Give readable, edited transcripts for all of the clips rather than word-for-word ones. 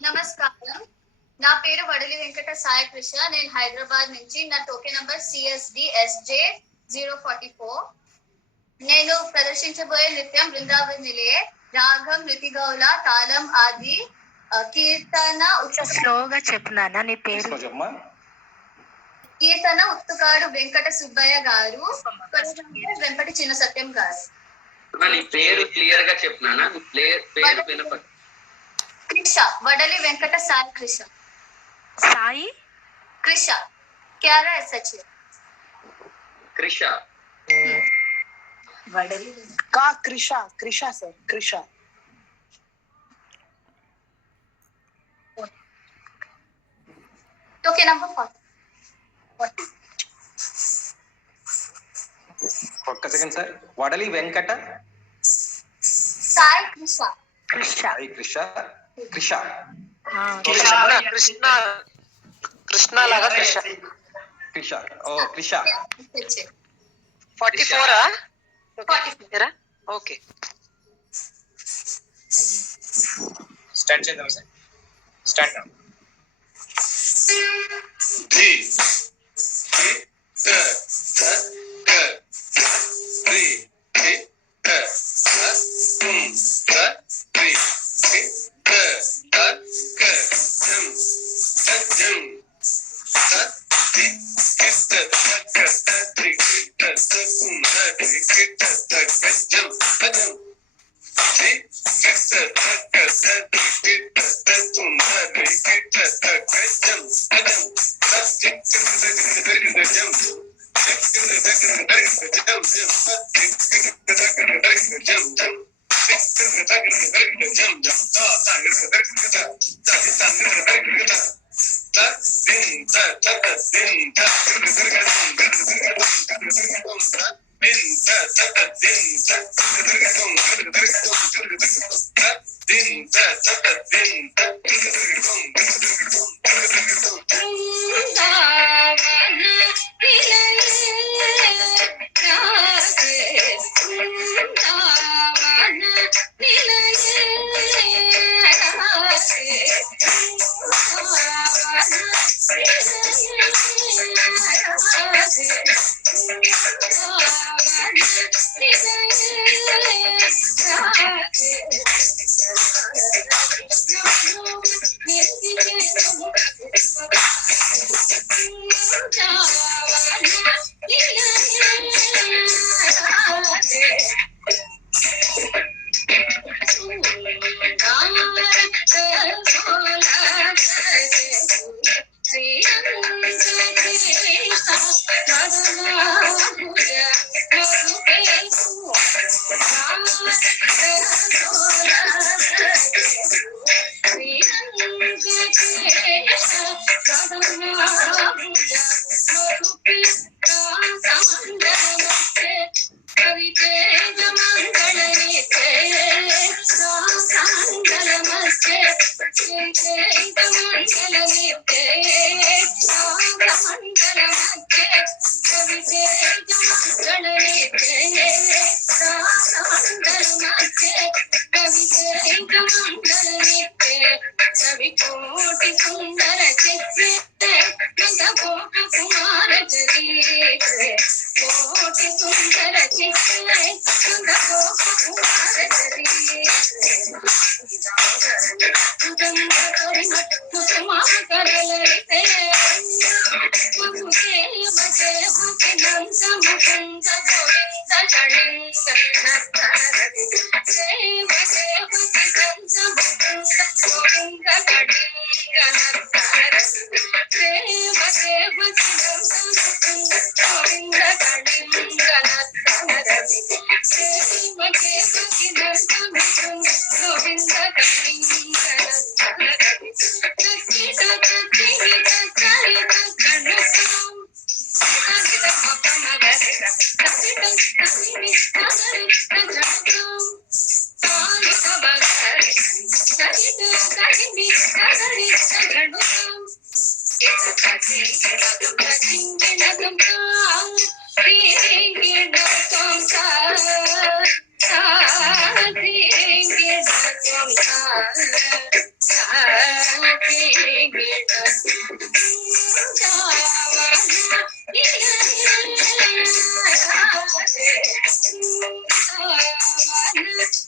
నమస్కారం. నా పేరు వడలి వెంకట సాయి కృష్ణ. నేను హైదరాబాద్ నుంచి. నా టోకెన్ నంబర్ CSD SJ044. నేను ప్రదర్శించబోయే నృత్యం బృందావన్ నిలయే. రాగం ృతిగౌళ, తాళం ఆది, కీర్తన స్లోగా చెప్తున్నానా నీ పేరు? కీర్తన ఉత్తుకాడు వెంకట సుబ్బయ్య గారు, వెంపటి చిన్న సత్యం గారు. నీ పేరు క్లియర్ గా చెప్పినానా? పేరు వినపడ. కృష, వడలి వెంకట సాయి కృష. సాయి కృష, క్యారా SH. క్రిష. వడలి का Krisha Krisha sir Krisha token number 40. ఒక్క సెకండ్ సార్. వడలి వెంకట సాయి కృష. కృష్ణ. సాయి కృష కృష कृष्णा कृष्णा लगा कृषा కృష. ఓ కృష. SH. 44 44. ఓకే స్టార్ట్ చేద్దాం సార్. Start now.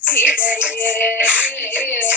హృదయే